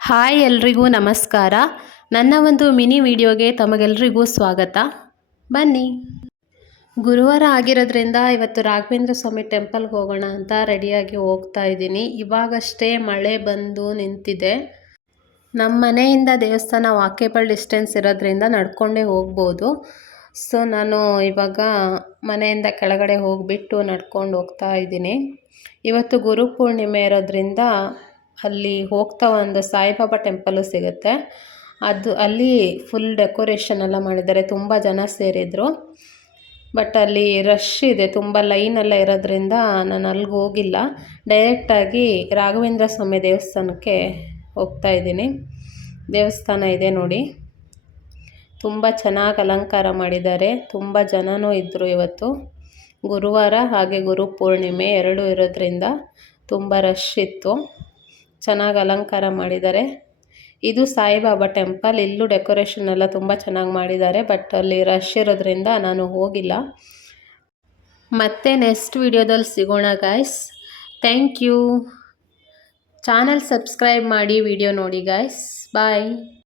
Hi ಎಲ್ರಿಗೂ ನಮಸ್ಕಾರ. ನನ್ನ ಒಂದು ಮಿನಿ ವಿಡಿಯೋಗೆ ತಮಗೆಲ್ರಿಗೂ ಸ್ವಾಗತ. ಬನ್ನಿ. ಗುರುವಾರ ಆಗಿರೋದ್ರಿಂದ ಇವತ್ತು ರಾಘವೇಂದ್ರ ಸ್ವಾಮಿ ಟೆಂಪಲ್ಗೆ ಹೋಗೋಣ ಅಂತ ರೆಡಿಯಾಗಿ ಹೋಗ್ತಾ ಇದ್ದೀನಿ. ಇವಾಗಷ್ಟೇ ಮಳೆ ಬಂದು ನಿಂತಿದೆ. ನಮ್ಮ ಮನೆಯಿಂದ ದೇವಸ್ಥಾನ ವಾಕೇಬಲ್ ಡಿಸ್ಟೆನ್ಸ್ ಇರೋದ್ರಿಂದ ನಡ್ಕೊಂಡೇ ಹೋಗ್ಬೋದು. ಸೊ ನಾನು ಇವಾಗ ಮನೆಯಿಂದ ಕೆಳಗಡೆ ಹೋಗಿಬಿಟ್ಟು ನಡ್ಕೊಂಡು ಹೋಗ್ತಾ ಇದ್ದೀನಿ. ಇವತ್ತು ಗುರುಪೂರ್ಣಿಮೆ ಇರೋದ್ರಿಂದ ಅಲ್ಲಿ ಹೋಗ್ತಾ ಒಂದು ಸಾಯಿಬಾಬಾ ಟೆಂಪಲ್ಲು ಸಿಗುತ್ತೆ. ಅಲ್ಲಿ ಫುಲ್ ಡೆಕೋರೇಷನ್ ಎಲ್ಲ ಮಾಡಿದ್ದಾರೆ. ತುಂಬ ಜನ ಸೇರಿದರು. ಬಟ್ ಅಲ್ಲಿ ರಶ್ ಇದೆ, ತುಂಬ ಲೈನೆಲ್ಲ ಇರೋದ್ರಿಂದ ನಾನು ಅಲ್ಲಿಗೆ ಹೋಗಿಲ್ಲ. ಡೈರೆಕ್ಟಾಗಿ ರಾಘವೇಂದ್ರ ಸ್ವಾಮಿ ದೇವಸ್ಥಾನಕ್ಕೆ ಹೋಗ್ತಾ ಇದ್ದೀನಿ. ದೇವಸ್ಥಾನ ಇದೆ ನೋಡಿ, ತುಂಬ ಚೆನ್ನಾಗಿ ಅಲಂಕಾರ ಮಾಡಿದ್ದಾರೆ. ತುಂಬ ಜನನೂ ಇದ್ದರು. ಇವತ್ತು ಗುರುವಾರ ಹಾಗೆ ಗುರುಪೂರ್ಣಿಮೆ ಎರಡೂ ಇರೋದ್ರಿಂದ ತುಂಬ ರಶ್ ಇತ್ತು. ಚೆನ್ನಾಗಿ ಅಲಂಕಾರ ಮಾಡಿದ್ದಾರೆ. ಇದು ಸಾಯಿಬಾಬಾ ಟೆಂಪಲ್. ಇಲ್ಲೂ ಡೆಕೋರೇಷನ್ ಎಲ್ಲ ತುಂಬ ಚೆನ್ನಾಗಿ ಮಾಡಿದ್ದಾರೆ. ಬಟ್ ಅಲ್ಲಿ ರಶ್ ಇರೋದ್ರಿಂದ ನಾನು ಹೋಗಿಲ್ಲ. ಮತ್ತೆ ನೆಕ್ಸ್ಟ್ ವಿಡಿಯೋದಲ್ಲಿ ಸಿಗೋಣ guys. Thank you. Channel subscribe ಮಾಡಿ ವಿಡಿಯೋ ನೋಡಿ ಗಾಯ್ಸ್. ಬಾಯ್.